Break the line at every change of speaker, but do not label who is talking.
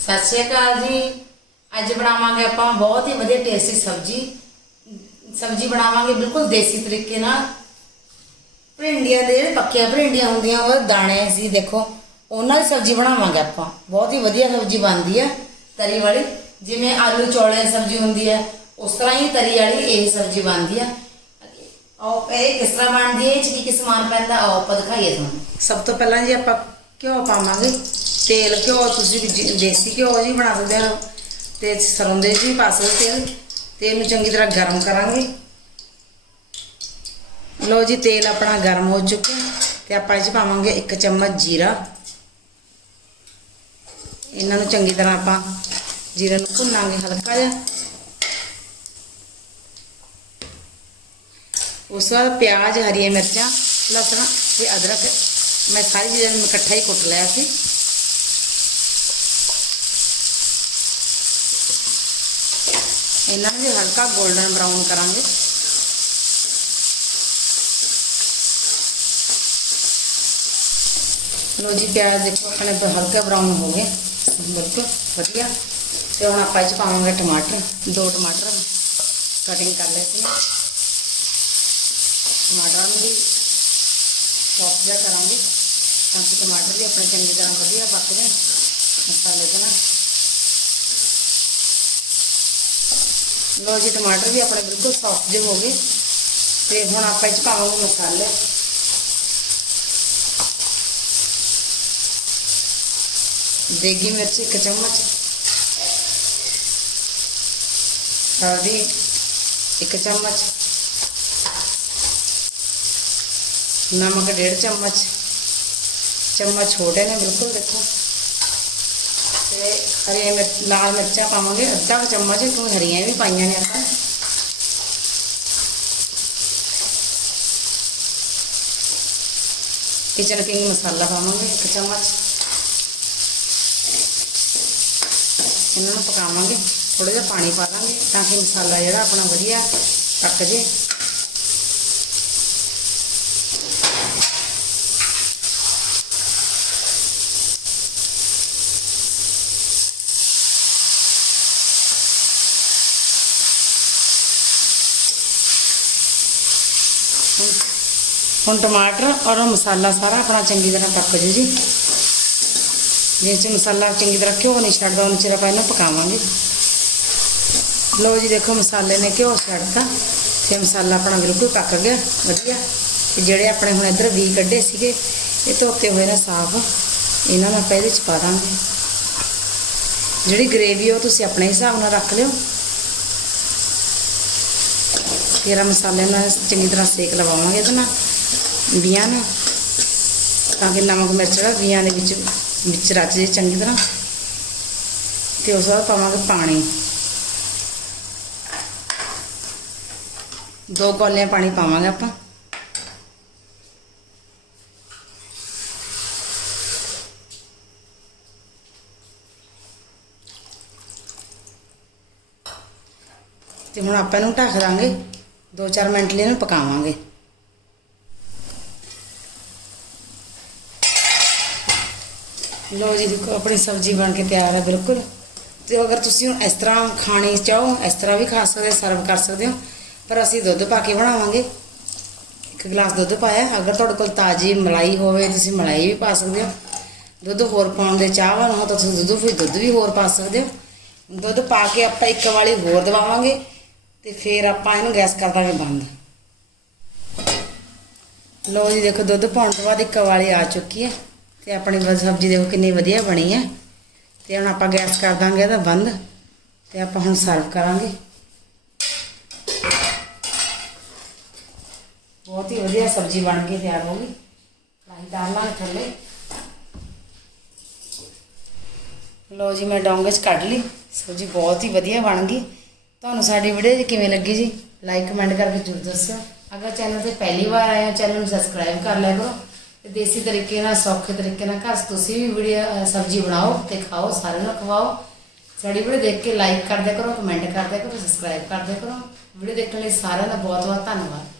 ਸਤਿ ਸ਼੍ਰੀ ਅਕਾਲ ਜੀ। ਅੱਜ ਬਣਾਵਾਂਗੇ ਆਪਾਂ ਬਹੁਤ ਹੀ ਵਧੀਆ ਟੇਸਟੀ ਸਬਜ਼ੀ। ਸਬਜ਼ੀ ਬਣਾਵਾਂਗੇ ਬਿਲਕੁਲ ਦੇਸੀ ਤਰੀਕੇ ਨਾਲ। ਭਿੰਡੀਆਂ ਦੇ ਜਿਹੜੇ ਪੱਕੀਆਂ ਭਿੰਡੀਆਂ ਹੁੰਦੀਆਂ, ਉਹ ਦਾਣੇ ਸੀ, ਦੇਖੋ, ਉਹਨਾਂ ਦੀ ਸਬਜ਼ੀ ਬਣਾਵਾਂਗੇ ਆਪਾਂ। ਬਹੁਤ ਹੀ ਵਧੀਆ ਸਬਜ਼ੀ ਬਣਦੀ ਹੈ ਤਰੀ ਵਾਲੀ। ਜਿਵੇਂ ਆਲੂ ਚੌਲੇ ਦੀ ਸਬਜ਼ੀ ਹੁੰਦੀ ਹੈ ਉਸ ਤਰ੍ਹਾਂ ਹੀ ਤਰੀ ਵਾਲੀ ਇਹ ਸਬਜ਼ੀ ਬਣਦੀ ਹੈ ਆਓ, ਇਹ ਕਿਸ ਤਰ੍ਹਾਂ ਬਣਦੀ ਹੈ ਇਹ 'ਚ ਕੀ ਕੀ ਸਮਾਨ ਪੈਂਦਾ? ਆਓ, ਆਪਾਂ ਦਿਖਾਈਏ ਤੁਹਾਨੂੰ। ਸਭ ਤੋਂ ਪਹਿਲਾਂ ਜੀ ਆਪਾਂ ਘਿਓ ਪਾਵਾਂਗੇ। ਤੇਲ ਘਿਓ ਤੁਸੀਂ ਦੇਸੀ ਘਿਓ ਜੀ ਬਣਾ ਸਕਦੇ ਹੋ। ਤੇ ਸਰੋਂ ਦੇ ਜੀ ਪਾ ਸਕਦੇ ਤੇਲ। ਤੇ ਇਹਨੂੰ ਚੰਗੀ ਤਰ੍ਹਾਂ ਗਰਮ ਕਰਾਂਗੇ। ਲਓ ਜੀ, ਤੇਲ ਆਪਣਾ ਗਰਮ ਹੋ ਚੁੱਕਿਆ। ਤੇ ਆਪਾਂ ਇਹ 'ਚ ਪਾਵਾਂਗੇ ਇੱਕ ਚਮਚ ਜੀਰਾ। ਇਹਨਾਂ ਨੂੰ ਚੰਗੀ ਤਰ੍ਹਾਂ ਆਪਾਂ ਜੀਰੇ ਨੂੰ ਭੁੰਨਾਂਗੇ ਹਲਕਾ ਜਿਹਾ। ਉਸ ਤੋਂ ਬਾਅਦ ਪਿਆਜ਼, ਹਰੀਆਂ ਮਿਰਚਾਂ, ਲਸਣ ਤੇ ਅਦਰਕ। ਮੈਂ ਸਾਰੀ ਚੀਜ਼ਾਂ ਨੂੰ ਇਕੱਠਾ ਹੀ ਕੁੱਟ ਲਿਆ ਸੀ। ਇਹਨਾਂ ਨੂੰ ਵੀ ਹਲਕਾ 골ਡਨ ਬਰਾਊਨ ਕਰਾਂਗੇ। ਲੋ ਜੀ, ਪਿਆਜ਼ ਦੇਖੋ, ਆਪਣੇ ਬ- ਹਲਕਾ ਬਰਾਊਨ ਹੋ ਗਏ। ਬਿਲਕੁਲ ਵਧੀਆ। ਤੇ ਹੁਣ ਆਪਾਂ ਇਹ 'ਚ ਪਾਵਾਂਗੇ ਟਮਾਟਰ। ਦੋ ਟਮਾਟਰ ਕਟਿੰਗ ਕਰ ਲਏ ਸੀ। ਟਮਾਟਰਾਂ ਨੂੰ ਵੀ ਸੌਫਟ ਜਿਹਾ ਕਰਾਂਗੇ ਤਾਂ ਕਿ ਟਮਾਟਰ ਵੀ ਆਪਣੇ ਚੰਗੀ ਤਰ੍ਹਾਂ ਵਧੀਆ ਪੱਕ ਜਾਣ। ਮਸਾਲੇ ਦੇ ਨਾਲ ਲੋ ਜੀ ਟਮਾਟਰ ਵੀ ਆਪਣੇ ਬਿਲਕੁਲ ਸੌਫਟ ਜਿਹੇ ਹੋ ਗਏ। ਤੇ ਹੁਣ ਆਪਾਂ ਇਹ 'ਚ ਪਾਵਾਂਗੇ ਮਸਾਲੇ। ਦੇਗੀ ਮਿਰਚ, ਇੱਕ ਚਮਚ। ਹਲਦੀ ਇੱਕ ਚਮਚ। ਨਮਕ ਡੇਢ ਚਮਚ। ਚਮਚ ਛੋਟੇ ਨੇ, ਬਿਲਕੁਲ ਦੇਖੋ। ਤੇ ਹਰੀਆਂ ਮਿਰਚ ਲਾਲ ਮਿਰਚਾਂ ਪਾਵਾਂਗੇ ਅੱਧਾ ਕੁ ਚਮਚ ਕਿਉਂਕਿ ਹਰੀਆਂ ਵੀ ਪਾਈਆਂ ਨੇ ਆਪਾਂ ਕਿਚਨ ਕਿੰਗ ਮਸਾਲਾ ਪਾਵਾਂਗੇ ਇੱਕ ਚਮਚ ਇਹਨਾਂ ਨੂੰ ਪਕਾਵਾਂਗੇ ਥੋੜਾ ਜਿਹਾ ਪਾਣੀ ਪਾ ਦਾਂਗੇ ਤਾਂ ਕਿ ਮਸਾਲਾ ਜਿਹੜਾ ਆਪਣਾ ਹੁਣ- ਟਮਾਟਰ ਔਰ ਮਸਾਲਾ ਸਾਰਾ ਆਪਣਾ ਚੰਗੀ ਤਰ੍ਹਾਂ ਪੱਕ ਜੂ ਜੀ। ਜੇ ਚ ਮਸਾਲਾ ਚੰਗੀ ਤਰ੍ਹਾਂ ਘਿਓ ਨਹੀਂ ਛੱਡਦਾ, ਉਹਨੂੰ ਚਿਰ ਆਪਾਂ ਇਹਨੂੰ ਪਕਾਵਾਂਗੇ। ਲਓ ਜੀ, ਦੇਖੋ ਮਸਾਲੇ ਨੇ ਘਿਓ ਛੱਡਤਾ, ਤੇ ਮਸਾਲਾ ਆਪਣਾ ਬਿਲਕੁਲ ਪੱਕ ਗਿਆ, ਵਧੀਆ। ਤੇ ਜਿਹੜੇ ਆਪਣੇ ਹੁਣ ਇੱਧਰ ਵੀ ਕੱਢੇ ਸੀਗੇ, ਇਹ ਧੋਤੇ ਹੋਏ ਨੇ ਸਾਫ਼। ਇਹਨਾਂ ਨੂੰ ਆਪਾਂ ਇਹਦੇ ਚ ਪਾ ਦਾਂਗੇ। ਜਿਹੜੀ ਗ੍ਰੇਵੀ ਉਹ ਤੁਸੀਂ ਆਪਣੇ ਹਿਸਾਬ ਨਾਲ ਰੱਖ ਲਿਓ। ਫਿਰ ਮਸਾਲੇ ਨਾਲ ਚੰਗੀ ਤਰ੍ਹਾਂ ਸੇਕ ਲਵਾਵਾਂਗੇ ਇਹਦੇ ਨਾਲ। ਬੀਆਂ ਨਾਲ ਤਾਂ ਕਿ ਨਮਕ, ਮਿਰਚ ਜਿਹੜਾ ਬੀਆਂ ਦੇ ਵਿੱਚ ਵਿੱਚ ਰਚ ਜੇ ਚੰਗੀ ਤਰ੍ਹਾਂ। ਤੇ ਉਸ ਤੋਂ ਬਾਅਦ ਪਾਵਾਂਗੇ ਪਾਣੀ। ਦੋ ਕੌਲੀਆਂ ਪਾਣੀ ਪਾਵਾਂਗੇ ਆਪਾਂ। ਤੇ ਹੁਣ ਆਪਾਂ ਇਹਨੂੰ ਢੱਕ ਦਾਂਗੇ। 2-4 ਮਿੰਟ ਲਈ ਇਹਨੂੰ ਪਕਾਵਾਂਗੇ। ਲੋ ਜੀ, ਦੇਖੋ, ਆਪਣੀ ਸਬਜ਼ੀ ਬਣ ਕੇ ਤਿਆਰ ਹੈ ਬਿਲਕੁਲ। ਤੇ ਅਗਰ ਤੁਸੀਂ ਹੁਣ ਇਸ ਤਰ੍ਹਾਂ ਖਾਣੀ ਚਾਹੋ, ਇਸ ਤਰ੍ਹਾਂ ਵੀ ਖਾ ਸਕਦੇ, ਸਰਵ ਕਰ ਸਕਦੇ ਹੋ, ਪਰ ਅਸੀਂ ਦੁੱਧ ਪਾ ਕੇ ਬਣਾਵਾਂਗੇ। ਇੱਕ ਗਲਾਸ ਦੁੱਧ ਪਾਇਆ। ਅਗਰ ਤੁਹਾਡੇ ਕੋਲ ਤਾਜ਼ੀ ਮਲਾਈ ਹੋਵੇ, ਤੁਸੀਂ ਮਲਾਈ ਵੀ ਪਾ ਸਕਦੇ ਹੋ। ਦੁੱਧ ਹੋਰ ਪਾਉਣ ਦੇ ਚਾਹਵਾਨ ਹੋ ਤਾਂ ਤੁਸੀਂ ਦੁੱਧ ਫਿਰ ਦੁੱਧ ਵੀ ਹੋਰ ਪਾ ਸਕਦੇ ਹੋ। ਦੁੱਧ ਪਾ ਕੇ ਆਪਾਂ ਇੱਕ ਵਾਲੀ ਹੋਰ ਦਵਾਵਾਂਗੇ। ਤੇ ਫਿਰ ਆਪਾਂ ਇਹਨੂੰ ਗੈਸ ਕਰ ਦਾਂਗੇ ਬੰਦ। ਲੋ ਜੀ, ਦੇਖੋ ਦੁੱਧ ਪਾਉਣ ਤੋਂ ਬਾਅਦ ਇੱਕ ਵਾਲੀ ਆ ਚੁੱਕੀ ਹੈ ਤੇ ਆਪਣੀ ਸਬਜ਼ੀ ਦੇਖੋ ਕਿੰਨੀ ਵਧੀਆ ਬਣੀ ਹੈ। ਤੇ ਹੁਣ ਆਪਾਂ ਗੈਸ ਕਰ ਦਾਂਗੇ ਇਹਦਾ ਬੰਦ ਤੇ ਆਪਾਂ ਹੁਣ ਸਰਵ ਕਰਾਂਗੇ। ਬਹੁਤ ਹੀ ਵਧੀਆ ਸਬਜ਼ੀ ਬਣ ਕੇ ਤਿਆਰ ਹੋ ਗਈ। ਕੜਾਹੀ ਡਾਲ ਲਾਂਗੇ ਥੱਲੇ। ਲੋ ਜੀ, ਮੈਂ ਡੋਂਗੇ 'ਚ ਕੱਢ ਲਈ। ਸਬਜ਼ੀ ਬਹੁਤ ਹੀ ਵਧੀਆ ਬਣ ਗਈ। ਤੁਹਾਨੂੰ ਸਾਡੀ ਵੀਡੀਓ ਕਿਵੇਂ ਲੱਗੀ ਜੀ? ਲਾਈਕ ਕਮੈਂਟ ਕਰਕੇ ਜ਼ਰੂਰ ਦੱਸਿਓ। ਅਗਰ ਚੈਨਲ ਤੇ ਪਹਿਲੀ ਵਾਰ ਆਏ ਹੋ ਚੈਨਲ ਨੂੰ ਸਬਸਕ੍ਰਾਈਬ ਕਰ ਲਿਆ ਕਰੋ। ਤੇ ਦੇਸੀ ਤਰੀਕੇ ਨਾਲ, ਸੌਖੇ ਤਰੀਕੇ ਨਾਲ ਘਰ ਤੁਸੀਂ ਵੀ ਵੀਡੀਓ ਸਬਜ਼ੀ ਬਣਾਓ ਤੇ ਖਾਓ, ਸਾਰਿਆਂ ਨੂੰ ਖਵਾਓ। ਸਾਡੀ ਵੀਡੀਓ ਦੇਖ ਕੇ ਲਾਈਕ ਕਰਦੇ ਕਰੋ ਕਮੈਂਟ ਕਰਦੇ ਕਰੋ ਸਬਸਕ੍ਰਾਈਬ ਕਰਦੇ ਕਰੋ। ਵੀਡੀਓ ਦੇਖਣ ਲਈ ਸਾਰਿਆਂ ਦਾ ਬਹੁਤ ਬਹੁਤ ਧੰਨਵਾਦ।